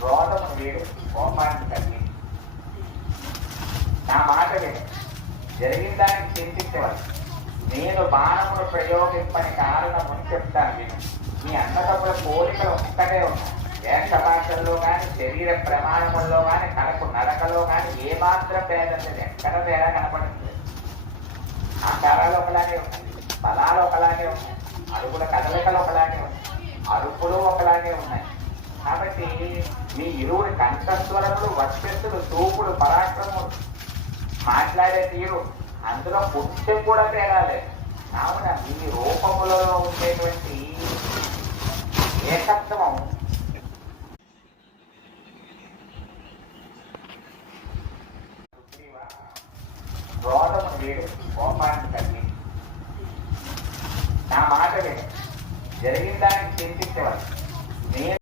క్రోధమును వీడు, కోపాన్ని తగ్గి నా మాట విని జరిగిన దానికి చింతించవచ్చు. నేను బాణమును ప్రయోగింపని కారణముని చెప్తాను విను. మీ అన్నదమ్ముల పోలికలు ఒక్కటే ఉన్నాయి. వేష భాషల్లో కానీ, శరీర ప్రమాణముల్లో కానీ, కనకు నడకలో కానీ ఏమాత్రం భేదం లేదు. ఎక్కడ తేడా కనపడుతుంది. ఆకారాలు ఒకలాగే ఉన్నాయి, బలాలు ఒకలాగే ఉన్నాయి, అడుగుల కదలికలు ఒకలాగే ఉన్నాయి, అరుపులు ఒకలాగే ఉన్నాయి. కాబట్టి మీ ఇరువురి కంఠస్వరములు, వర్చస్సులు, చూపులు, పరాక్రములు, మాట్లాడే తీరు, అందులో కొంచెం కూడా తేడా లేదు. కావున మీ రూపములలో ఉండేటువంటి ఏకత్వం క్రోధమును వీడు, కోపాన్ని తగ్గి నా మాట విని జరిగిన దానికి చింతించవచ్చు.